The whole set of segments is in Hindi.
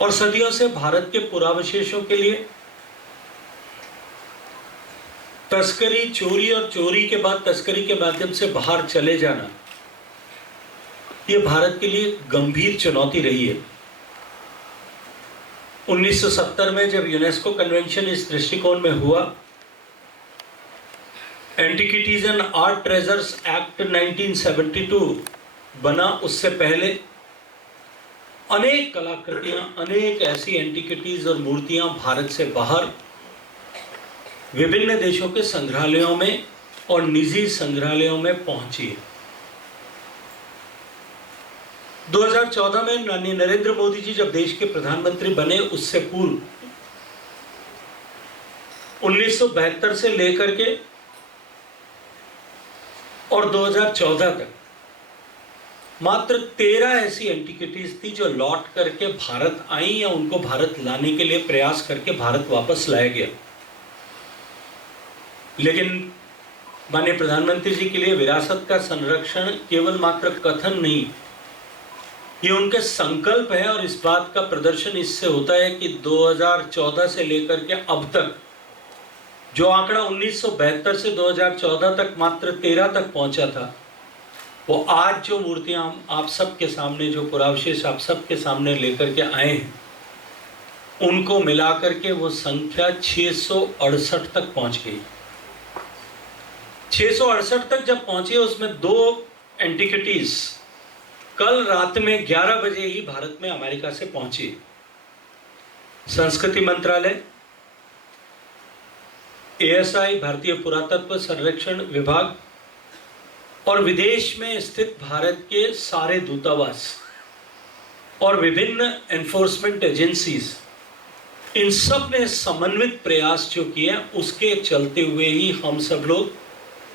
और सदियों से भारत के पुरावशेषों के लिए तस्करी, चोरी और चोरी के बाद तस्करी के माध्यम से बाहर चले जाना, यह भारत के लिए गंभीर चुनौती रही है। 1970 में जब यूनेस्को कन्वेंशन इस दृष्टिकोण में हुआ, antiquities and art treasures act 1972 बना, उससे पहले अनेक कलाकृतियां, अनेक ऐसी एंटिक्विटीज और मूर्तियां भारत से बाहर विभिन्न देशों के संग्रहालयों में और निजी संग्रहालयों में पहुंची है। 2014 में माननीय नरेंद्र मोदी जी जब देश के प्रधानमंत्री बने, उससे पूर्व 1972 से लेकर के और 2014 तक मात्र 13 ऐसी एंटिक्विटीज थी जो लौट करके भारत आई या उनको भारत लाने के लिए प्रयास करके भारत वापस लाया गया। लेकिन माननीय प्रधानमंत्री जी के लिए विरासत का संरक्षण केवल मात्र कथन नहीं, ये उनके संकल्प है। और इस बात का प्रदर्शन इससे होता है कि 2014 से लेकर के अब तक जो आंकड़ा 1972 से 2014 तक मात्र 13 तक पहुंचा था, वो आज जो मूर्तियां आप सबके सामने, जो पुरावशेष आप सबके सामने लेकर के आए हैं, उनको मिलाकर के वो संख्या 668 तक पहुंच गई। 668 तक जब पहुंची, उसमें 2 एंटिक्विटीज कल रात में 11 बजे ही भारत में अमेरिका से पहुंची। संस्कृति मंत्रालय, ASI भारतीय पुरातत्व संरक्षण विभाग और विदेश में स्थित भारत के सारे दूतावास और विभिन्न एनफोर्समेंट एजेंसीज, इन सब ने समन्वित प्रयास जो किए, उसके चलते हुए ही हम सब लोग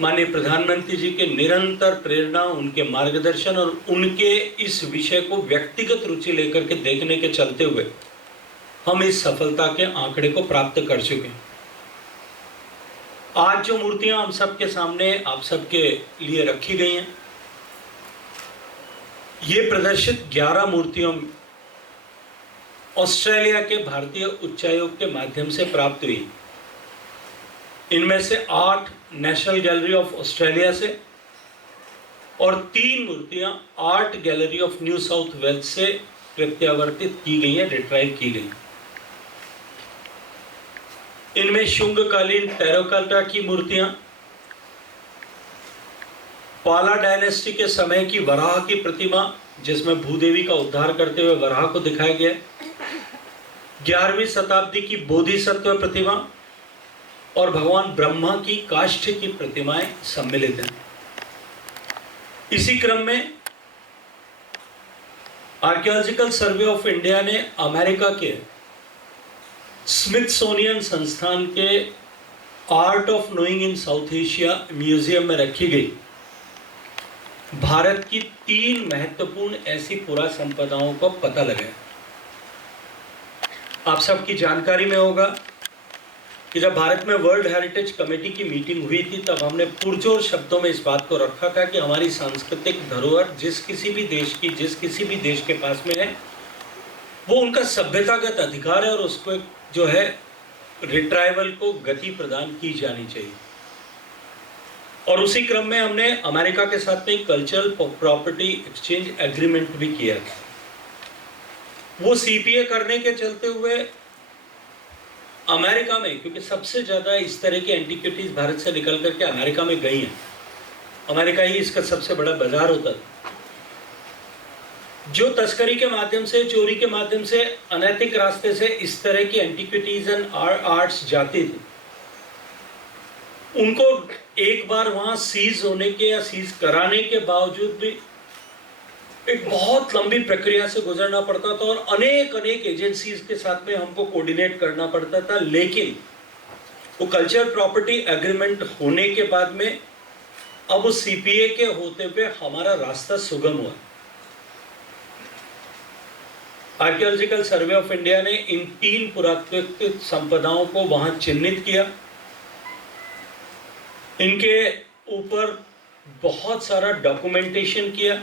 माननीय प्रधानमंत्री जी के निरंतर प्रेरणा, उनके मार्गदर्शन और उनके इस विषय को व्यक्तिगत रुचि लेकर के देखने के चलते हुए हम इस सफलता के आंकड़े को प्राप्त कर चुके हैं। आज जो मूर्तियां हम सबके सामने, आप सबके लिए रखी गई हैं, ये प्रदर्शित 11 मूर्तियों ऑस्ट्रेलिया के भारतीय उच्चायोग के माध्यम से प्राप्त हुई। इनमें से 8 नेशनल गैलरी ऑफ ऑस्ट्रेलिया से और 3 मूर्तियां art gallery of New South Wales से प्रत्यावर्तित की गई हैं, रिट्राइव की गई। इनमें शुंगकालीन टेराकोटा की मूर्तियां, पाला डायनेस्टी के समय की वराह की प्रतिमा, जिसमें भूदेवी का उद्धार करते हुए वराह को दिखाया गया, 11वीं शताब्दी की बोधिसत्व प्रतिमा और भगवान ब्रह्मा की काष्ठ की प्रतिमाएं सम्मिलित हैं। इसी क्रम में आर्कियोलॉजिकल सर्वे ऑफ इंडिया ने अमेरिका के स्मिथसोनियन संस्थान के art of knowing in south Asia museum में रखी गई भारत की 3 महत्वपूर्ण ऐसी पुरा संपदाओं को पता लगाया। आप सबकी जानकारी में होगा कि जब भारत में वर्ल्ड हेरिटेज कमेटी की मीटिंग हुई थी, तब हमने पुरजोर शब्दों में इस बात को रखा था कि हमारी सांस्कृतिक धरोहर जिस किसी भी देश के पास में है, वो उनका सभ्यतागत अधिकार है और उसको जो है रिट्राइवल को गति प्रदान की जानी चाहिए। और उसी क्रम में हमने अमेरिका के साथ में कल्चरल प्रॉपर्टी एक्सचेंज एग्रीमेंट भी किया था। वो CPA करने के चलते हुए अमेरिका में, क्योंकि सबसे ज़्यादा इस तरह की एंटिक्विटीज भारत से निकल करके अमेरिका में गई हैं, अमेरिका ही इसका सबसे बड़ा बाजार होता था। जो तस्करी के माध्यम से, चोरी के माध्यम से, अनैतिक रास्ते से इस तरह की एंटिक्विटीज एंड आर्ट्स जाती थी, उनको एक बार वहां सीज होने के या सीज कराने के बावजूद भी एक बहुत लंबी प्रक्रिया से गुजरना पड़ता था और अनेक एजेंसीज के साथ में हमको कोऑर्डिनेट करना पड़ता था। लेकिन वो कल्चर प्रॉपर्टी एग्रीमेंट होने के बाद में अब उस CPA के होते हुए हमारा रास्ता सुगम हुआ। आर्कियोलॉजिकल सर्वे ऑफ इंडिया ने इन 3 पुरातात्विक संपदाओं को वहां चिन्हित किया। इनके ऊपर बहुत सारा डॉक्यूमेंटेशन किया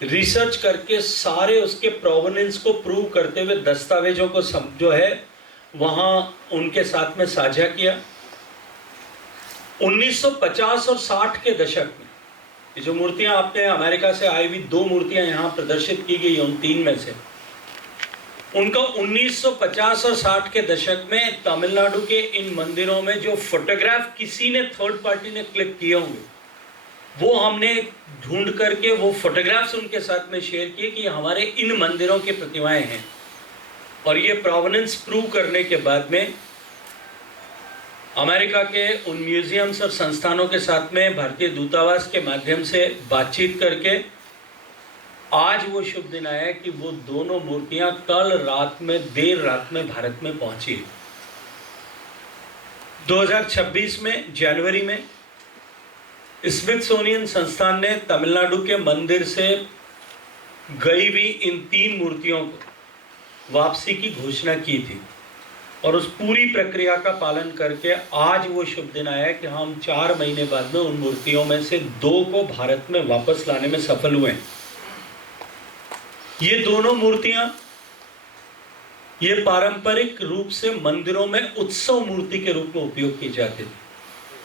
रिसर्च करके सारे उसके प्रोवेनेंस को प्रूव करते हुए दस्तावेजों को जो है वहाँ उनके साथ में साझा किया। 1950 और 60 के दशक में ये जो मूर्तियां आपने अमेरिका से आई हुई 2 मूर्तियां यहाँ प्रदर्शित की गई उन 3 में से, उनका 1950 और 60 के दशक में तमिलनाडु के इन मंदिरों में जो फोटोग्राफ किसी ने थर्ड पार्टी ने क्लिक किए होंगे, वो हमने ढूंढ करके वो फोटोग्राफ्स उनके साथ में शेयर किए कि हमारे इन मंदिरों की प्रतिमाएं हैं। और ये प्रोवेनेंस प्रूव करने के बाद में अमेरिका के उन म्यूजियम्स और संस्थानों के साथ में भारतीय दूतावास के माध्यम से बातचीत करके आज वो शुभ दिन आया कि वो दोनों मूर्तियां कल रात में देर रात में भारत में पहुंची। 2026 में जनवरी में स्मिथसोनियन संस्थान ने तमिलनाडु के मंदिर से गई हुई इन 3 मूर्तियों को वापसी की घोषणा की थी और उस पूरी प्रक्रिया का पालन करके आज वो शुभ दिन आया कि हम 4 महीने बाद में उन मूर्तियों में से 2 को भारत में वापस लाने में सफल हुए। ये दोनों मूर्तियां ये पारंपरिक रूप से मंदिरों में उत्सव मूर्ति के रूप में उपयोग की जाती थी।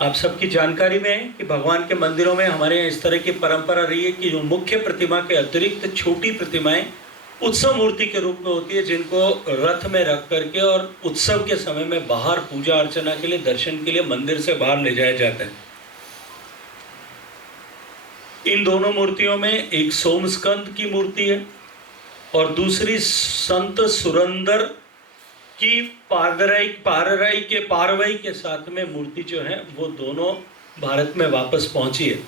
आप सबकी जानकारी में है कि भगवान के मंदिरों में हमारे यहाँ इस तरह की परंपरा रही है कि जो मुख्य प्रतिमा के अतिरिक्त छोटी प्रतिमाएं उत्सव मूर्ति के रूप में होती है, जिनको रथ में रख करके और उत्सव के समय में बाहर पूजा अर्चना के लिए, दर्शन के लिए मंदिर से बाहर ले जाया जाता है। इन दोनों मूर्तियों में एक सोमस्कंद की मूर्ति है और दूसरी संत सुरंदर की पारवई के साथ में मूर्ति जो है वो दोनों भारत में वापस पहुंची है।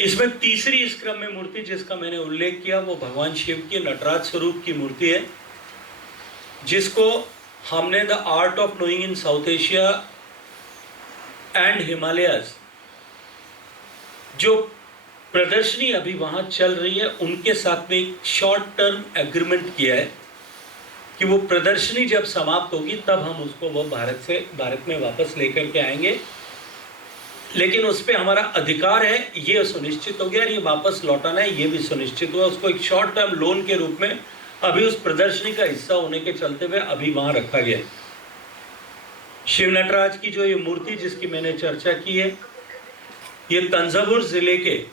इसमें तीसरी इस क्रम में मूर्ति जिसका मैंने उल्लेख किया वो भगवान शिव की नटराज स्वरूप की मूर्ति है, जिसको हमने the art of knowing in south Asia and Himalayas जो प्रदर्शनी अभी वहाँ चल रही है उनके साथ में एक शॉर्ट टर्म एग्रीमेंट किया है कि वो प्रदर्शनी जब समाप्त होगी तब हम उसको वो भारत में वापस लेकर के आएंगे, लेकिन उस पर हमारा अधिकार है ये सुनिश्चित हो गया और ये वापस लौटाना है ये भी सुनिश्चित हुआ। उसको एक शॉर्ट टर्म लोन के रूप में अभी उस प्रदर्शनी का हिस्सा होने के चलते हुए अभी वहाँ रखा गया। शिव नटराज की जो ये मूर्ति जिसकी मैंने चर्चा की है, ये तंजावुर जिले के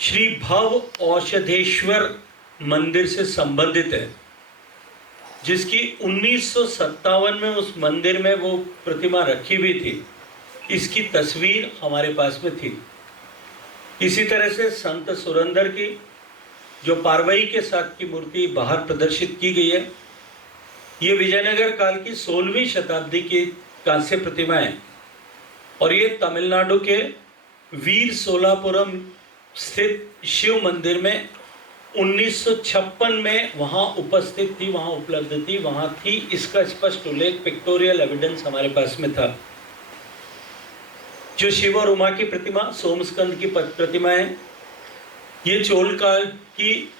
श्री भव औषधेश्वर मंदिर से संबंधित है, जिसकी 1957 में उस मंदिर में वो प्रतिमा रखी हुई थी। इसकी तस्वीर हमारे पास में थी। इसी तरह से संत सुरंदर की जो पारवई के साथ की मूर्ति बाहर प्रदर्शित की गई है, ये विजयनगर काल की 16वीं शताब्दी की कांस्य प्रतिमा है और ये तमिलनाडु के वीर सोलापुरम स्थित शिव मंदिर में 1956 में वहाँ उपस्थित थी, वहाँ उपलब्ध थी, वहाँ थी। इसका स्पष्ट उल्लेख पिक्टोरियल एविडेंस हमारे पास में था। जो शिव और उमा की प्रतिमा सोमस्कंद की प्रतिमा है, ये चोल काल की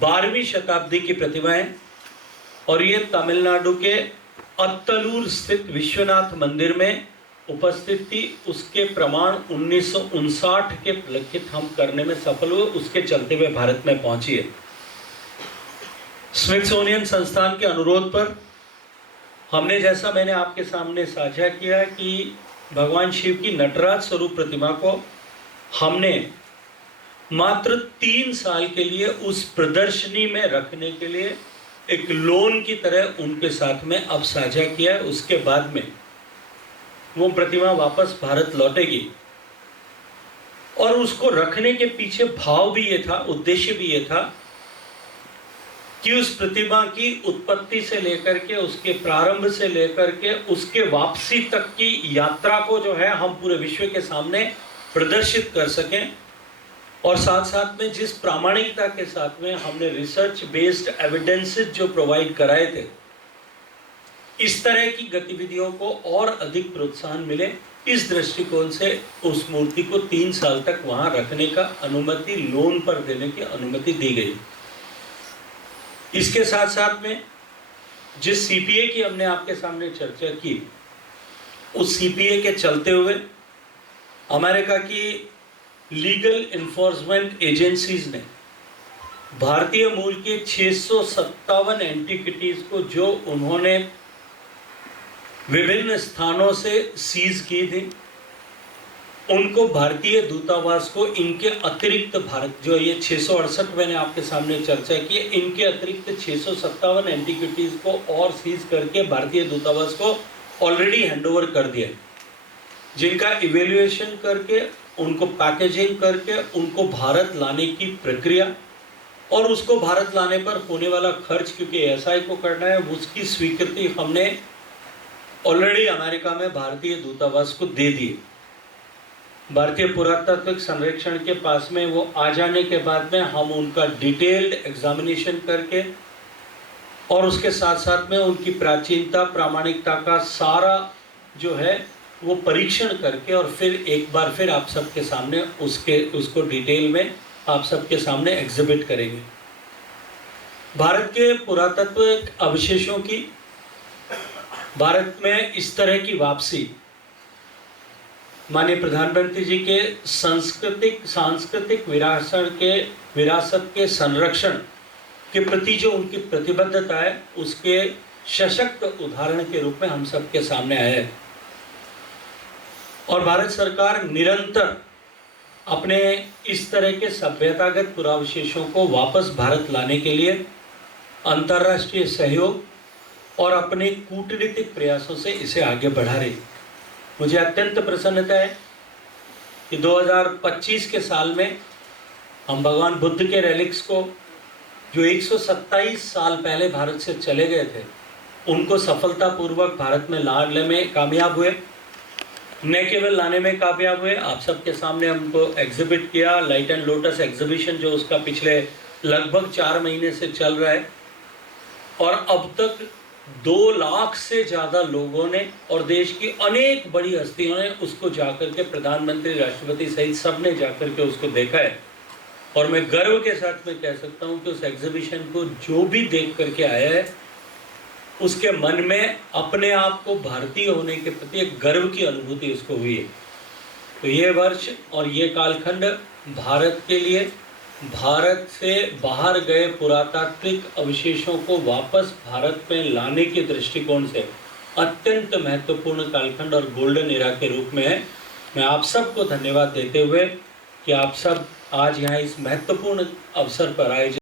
12वीं शताब्दी की प्रतिमा है और ये तमिलनाडु के अत्तलूर स्थित विश्वनाथ मंदिर में उपस्थित थी। उसके प्रमाण 1959 के लिखित हम करने में सफल हुए, उसके चलते हुए भारत में पहुंची है। स्मिथसोनियन संस्थान के अनुरोध पर हमने, जैसा मैंने आपके सामने साझा किया कि भगवान शिव की नटराज स्वरूप प्रतिमा को हमने मात्र 3 साल के लिए उस प्रदर्शनी में रखने के लिए एक लोन की तरह उनके साथ में अब साझा किया है। उसके बाद में वो प्रतिमा वापस भारत लौटेगी और उसको रखने के पीछे भाव भी ये था, उद्देश्य भी ये था कि उस प्रतिमा की उत्पत्ति से लेकर के, उसके प्रारंभ से लेकर के उसके वापसी तक की यात्रा को जो है हम पूरे विश्व के सामने प्रदर्शित कर सकें और साथ साथ में जिस प्रामाणिकता के साथ में हमने रिसर्च बेस्ड एविडेंसेस जो प्रोवाइड कराए थे, इस तरह की गतिविधियों को और अधिक प्रोत्साहन मिले, इस दृष्टिकोण से उस मूर्ति को 3 साल तक वहाँ रखने का अनुमति, लोन पर देने की अनुमति दी गई। इसके साथ साथ में जिस सीपीए की हमने आपके सामने चर्चा की, उस सीपीए के चलते हुए अमेरिका की लीगल इन्फोर्समेंट एजेंसीज ने भारतीय मूल के 657 एंटिविटीज को जो उन्होंने विभिन्न स्थानों से सीज की थी, उनको भारतीय दूतावास को इनके अतिरिक्त भारत जो ये 668 मैंने आपके सामने चर्चा की, इनके अतिरिक्त 657 एंटिविटीज को और सीज करके भारतीय दूतावास को ऑलरेडी हैंडओवर कर दिया, जिनका इवेल्युएशन करके उनको पैकेजिंग करके उनको भारत लाने की प्रक्रिया और उसको भारत लाने पर होने वाला खर्च, क्योंकि एसआई को करना है, उसकी स्वीकृति हमने ऑलरेडी अमेरिका में भारतीय दूतावास को दे दी। भारतीय पुरातात्विक संरक्षण के पास में वो आ जाने के बाद में हम उनका डिटेल्ड एग्जामिनेशन करके और उसके साथ साथ में उनकी प्राचीनता प्रामाणिकता का सारा जो है वो परीक्षण करके और फिर एक बार फिर आप सबके सामने उसको डिटेल में आप सबके सामने एग्जिबिट करेंगे। भारत के पुरातत्व अवशेषों की भारत में इस तरह की वापसी माननीय प्रधानमंत्री जी के सांस्कृतिक विरासत के संरक्षण के प्रति जो उनकी प्रतिबद्धता है, उसके सशक्त उदाहरण के रूप में हम सबके सामने आया है। और भारत सरकार निरंतर अपने इस तरह के सभ्यतागत पुरावशेषों को वापस भारत लाने के लिए अंतर्राष्ट्रीय सहयोग और अपने कूटनीतिक प्रयासों से इसे आगे बढ़ा रही। मुझे अत्यंत प्रसन्नता है कि 2025 के साल में हम भगवान बुद्ध के रेलिक्स को जो 127 साल पहले भारत से चले गए थे, उनको सफलतापूर्वक भारत में लाने में कामयाब हुए। न केवल लाने में कामयाब हुए, आप सबके सामने हमको एग्जिबिट किया। लाइट एंड लोटस एग्जीबिशन जो उसका पिछले लगभग 4 महीने से चल रहा है और अब तक 2 लाख से ज़्यादा लोगों ने और देश की अनेक बड़ी हस्तियों ने उसको जाकर के, प्रधानमंत्री, राष्ट्रपति सहित सब ने जाकर के उसको देखा है। और मैं गर्व के साथ में कह सकता हूँ कि उस एग्जीबिशन को जो भी देख करके आया है, उसके मन में अपने आप को भारतीय होने के प्रति एक गर्व की अनुभूति उसको हुई है। तो ये वर्ष और ये कालखंड भारत के लिए भारत से बाहर गए पुरातात्विक अवशेषों को वापस भारत में लाने के दृष्टिकोण से अत्यंत महत्वपूर्ण कालखंड और गोल्डन एरा के रूप में है। मैं आप सबको धन्यवाद देते हुए कि आप सब आज यहाँ इस महत्वपूर्ण अवसर पर आए